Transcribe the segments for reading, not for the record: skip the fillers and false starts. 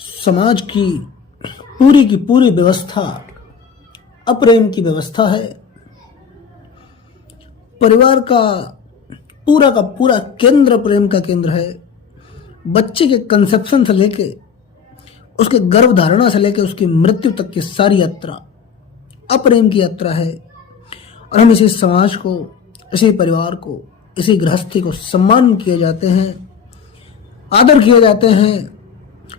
समाज की पूरी व्यवस्था अप्रेम की व्यवस्था है। परिवार का पूरा केंद्र प्रेम का केंद्र है। बच्चे के कंसेप्शन से लेके उसके गर्भधारणा से लेके उसकी मृत्यु तक की सारी यात्रा अप्रेम की यात्रा है। और हम इसी समाज को, इसी परिवार को, इसी गृहस्थी को सम्मान किए जाते हैं, आदर किए जाते हैं,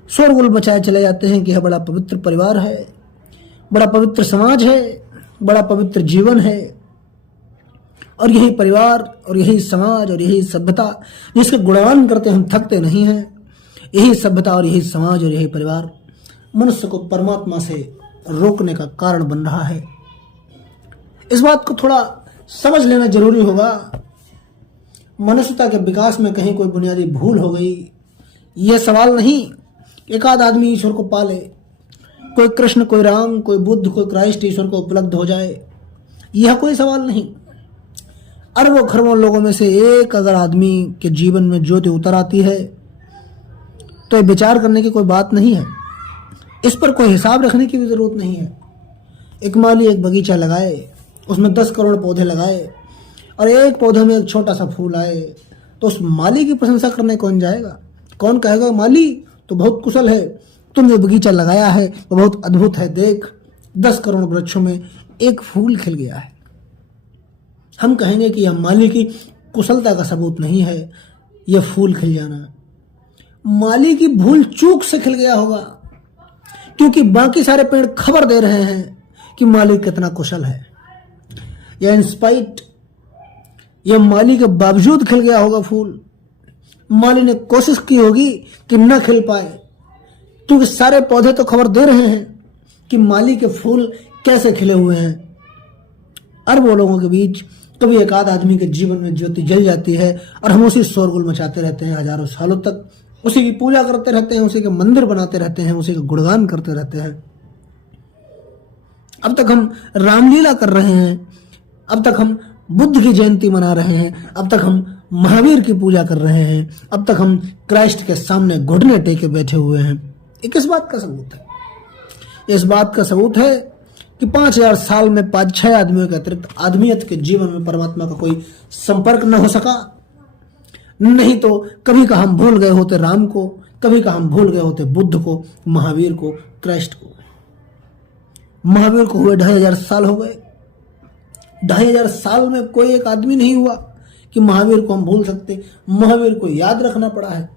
शोरगुल मचाए चले जाते हैं कि यह बड़ा पवित्र परिवार है, बड़ा पवित्र समाज है, बड़ा पवित्र जीवन है। और यही परिवार और यही समाज और यही सभ्यता जिसके गुणगान करते हम थकते नहीं हैं, यही सभ्यता और यही समाज और यही परिवार मनुष्य को परमात्मा से रोकने का कारण बन रहा है। इस बात को थोड़ा समझ लेना जरूरी होगा। मनुष्यता के विकास में कहीं कोई बुनियादी भूल हो गई, यह सवाल नहीं। एक आध आदमी ईश्वर को पाले, कोई कृष्ण, कोई राम, कोई बुद्ध, कोई क्राइस्ट ईश्वर को उपलब्ध हो जाए, यह कोई सवाल नहीं। अरबों खरबों लोगों में से एक अगर आदमी के जीवन में ज्योति उतर आती है तो ये विचार करने की कोई बात नहीं है। इस पर कोई हिसाब रखने की भी जरूरत नहीं है। एक माली एक बगीचा लगाए, उसमें 10 करोड़ पौधे लगाए और एक पौधे में एक छोटा सा फूल आए, तो उस माली की प्रशंसा करने कौन जाएगा? कौन कहेगा माली तो बहुत कुशल है, तुमने बगीचा लगाया है तो बहुत अद्भुत है, देख 10 करोड़ वृक्षों में एक फूल खिल गया है। हम कहेंगे कि यह माली की कुशलता का सबूत नहीं है, यह फूल खिल जाना माली की भूल चूक से खिल गया होगा, क्योंकि बाकी सारे पेड़ खबर दे रहे हैं कि माली कितना कुशल है। या इंस्पाइट, यह माली के बावजूद खिल गया होगा फूल। माली ने कोशिश की होगी कि न खिल पाए, क्योंकि सारे पौधे तो खबर दे रहे हैं कि माली के फूल कैसे खिले हुए हैं। अरबों लोगों के बीच कभी एक आध आदमी के जीवन में ज्योति जल जाती है और हम उसी शोरगुल मचाते रहते हैं हजारों सालों तक, उसी की पूजा करते रहते हैं, उसी के मंदिर बनाते रहते हैं, उसी का गुणगान करते रहते हैं। अब तक हम रामलीला कर रहे हैं, अब तक हम बुद्ध की जयंती मना रहे हैं, अब तक हम महावीर की पूजा कर रहे हैं, अब तक हम क्राइस्ट के सामने घुटने टेके बैठे हुए हैं। ये किस बात का सबूत है? इस बात का सबूत है कि 5000 साल में 5-6 आदमियों के अतिरिक्त आदमियत के जीवन में परमात्मा का कोई संपर्क न हो सका। नहीं तो कभी का हम भूल गए होते राम को, कभी का हम भूल गए होते बुद्ध को, महावीर को, क्राइस्ट को। महावीर को हुए 2500 साल हो गए। 2500 साल में कोई एक आदमी नहीं हुआ कि महावीर को हम भूल सकते। महावीर को याद रखना पड़ा है।